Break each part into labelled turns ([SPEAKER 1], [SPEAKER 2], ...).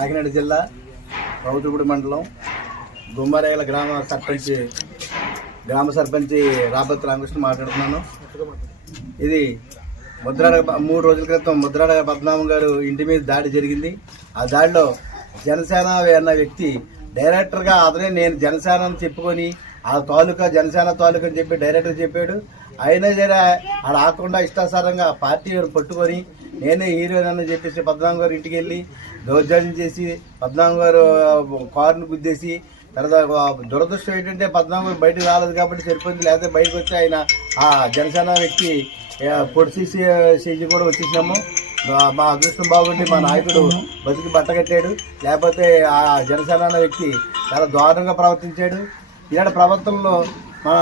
[SPEAKER 1] కాకినాడ జిల్లా రౌతుగూడి మండలం గుమ్మరేగల గ్రామ సర్పంచ్ గ్రామ సర్పంచ్ రాబత్ రామకృష్ణ మాట్లాడుతున్నాను. ఇది ముద్రాడ మూడు రోజుల క్రితం ముద్రాడ పద్మనాభం గారు ఇంటి మీద దాడి జరిగింది. ఆ దాడిలో జనసేన అన్న వ్యక్తి డైరెక్టర్గా అతనే నేను జనసేన అని చెప్పుకొని ఆ తాలూకా జనసేన తాలూకా అని చెప్పి డైరెక్టర్ చెప్పాడు. అయినా సరే ఆడ ఆకుండా ఇష్టాసారంగా పార్టీ వారు పట్టుకొని నేనే హీరోయిన్ అని చెప్పేసి పద్మనాభం గారు ఇంటికి వెళ్ళి దౌర్జన్యం చేసి పద్మనాభం గారు కారును గుద్దేసి తర్వాత దురదృష్టం ఏంటంటే పద్మనాభం గారు బయటకు రాలేదు కాబట్టి సరిపోయింది. లేకపోతే బయటకు వచ్చి ఆయన ఆ జనసేన వ్యక్తి ఆ, పొడిసి స్టేజ్ కూడా వచ్చేసినాము. మా- అదృష్టం బాగుండి మా నాయకుడు బతికి బట్ట కట్టాడు. లేకపోతే ఆ జనసేన వ్యక్తి చాలా దారుణంగా ప్రవర్తించాడు. ఈనాడు ప్రవర్తనలో మన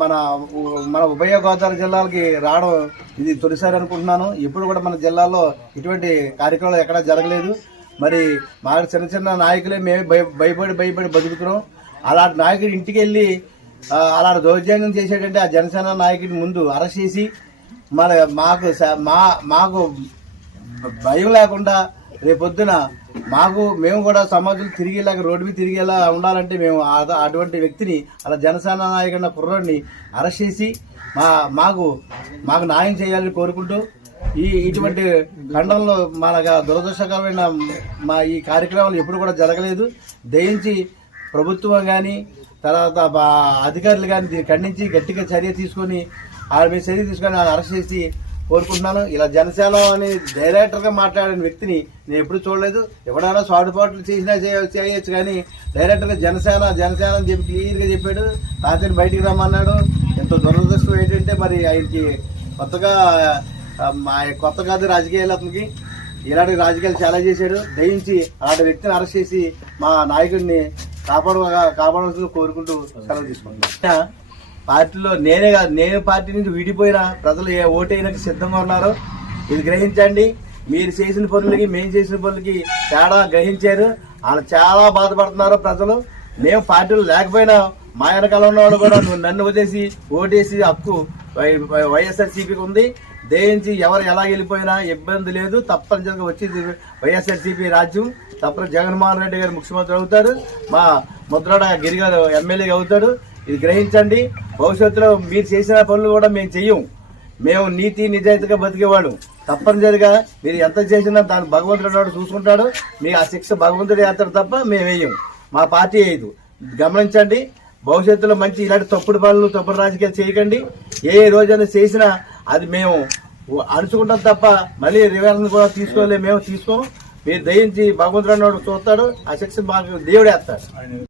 [SPEAKER 1] మన మన ఉభయ గోదావరి జిల్లాలకి రావడం ఇది తొలిసారి అనుకుంటున్నాను. ఇప్పుడు కూడా మన జిల్లాలో ఇటువంటి కార్యక్రమాలు ఎక్కడా జరగలేదు. మరి మా చిన్న చిన్న నాయకులే మేము భయ భయపడి భయపడి బతుకుతున్నాం. అలాంటి నాయకుడి ఇంటికి వెళ్ళి అలాంటి దౌర్జన్యం చేసేటంటే ఆ జనసేన నాయకుడిని ముందు అరెస్ట్ చేసి మన మాకు మా మాకు భయం లేకుండా రేపొద్దున మాకు మేము కూడా సమాజంలో తిరిగేలాగా రోడ్డు మీద తిరిగేలా ఉండాలంటే మేము అటువంటి వ్యక్తిని అలా జనసేన నాయకుడిన కుర్రాడిని అరెస్ట్ చేసి మా మాకు మాకు న్యాయం చేయాలని కోరుకుంటూ ఈ ఇటువంటి ఖండంలో మనగా దురదృష్టకరమైన మా ఈ కార్యక్రమాలు ఎప్పుడు కూడా జరగలేదు. దయించి ప్రభుత్వం కానీ తర్వాత బా- అధికారులు కానీ దీన్ని ఖండించి గట్టిగా చర్య తీసుకొని ఆ మీద చర్య తీసుకొని అరెస్ట్ చేసి కోరుకుంటున్నాను. ఇలా జనసేన అని డైరెక్టర్గా మాట్లాడిన వ్యక్తిని నేను ఎప్పుడు చూడలేదు. ఎవడైనా సాటుపాట్లు చేసినా చేయొచ్చు కానీ డైరెక్టర్గా జనసేన జనసేన అని చెప్పి క్లియర్గా చెప్పాడు. తాతని బయటికి రమ్మన్నాడు. ఎంతో దురదృష్టం ఏంటంటే మరి ఆయనకి కొత్తగా మా కొత్త కాదు రాజకీయాలు అతనికి. ఇలాంటి రాజకీయాలు చాలా చేశాడు. దయించి అలాంటి వ్యక్తిని అరెస్ట్ చేసి మా నాయకుడిని కాపాడ కాపాడవలసింది కోరుకుంటూ సెలవు తీసుకుంటున్నాను. పార్టీలో నేనే కాదు నేను పార్టీ నుంచి విడిపోయిన ప్రజలు ఏ ఓటైనాక సిద్ధంగా ఉన్నారు ఇది గ్రహించండి. మీరు చేసిన పనులకి మేము చేసిన పనులకి తేడా గ్రహించారు. వాళ్ళు చాలా బాధపడుతున్నారు ప్రజలు. మేము పార్టీలు లేకపోయినా మా వెనకాల ఉన్నవాడు కూడా నువ్వు నన్ను వదిలేసి ఓటేసి హక్కు వైఎస్ఆర్సీపీకి ఉంది. దయించి ఎవరు ఎలా వెళ్ళిపోయినా ఇబ్బంది లేదు. తప్పనిసరిగా వచ్చేది వైఎస్ఆర్సీపీ రాజ్యం. తప్పని జగన్మోహన్ రెడ్డి గారు ముఖ్యమంత్రి అవుతారు. మా ముద్రాడ గిరిగారు ఎమ్మెల్యేగా అవుతాడు. ఇది గ్రహించండి. భవిష్యత్తులో మీరు చేసిన పనులు కూడా మేము చెయ్యం. మేము నీతి నిజాయితీగా బతికేవాడు తప్పనిసరిగా మీరు ఎంత చేసినా దాన్ని భగవంతుడు చూసుకుంటాడు. మీ ఆ శిక్ష భగవంతుడు వేస్తాడు తప్ప మేము వేయం. మా పార్టీ వేయదు. గమనించండి భవిష్యత్తులో మంచి ఇలాంటి తప్పుడు పనులు తప్పుడు రాజకీయాలు చేయకండి. ఏ రోజైనా చేసినా అది మేము అణుచుకుంటాం తప్ప మళ్ళీ రివర్స్ కూడా తీసుకోలే మేము తీసుకోము మీరు దయించి భగవంతుడు చూస్తాడు. ఆ శిక్ష మాకు దేవుడు వేస్తాడు.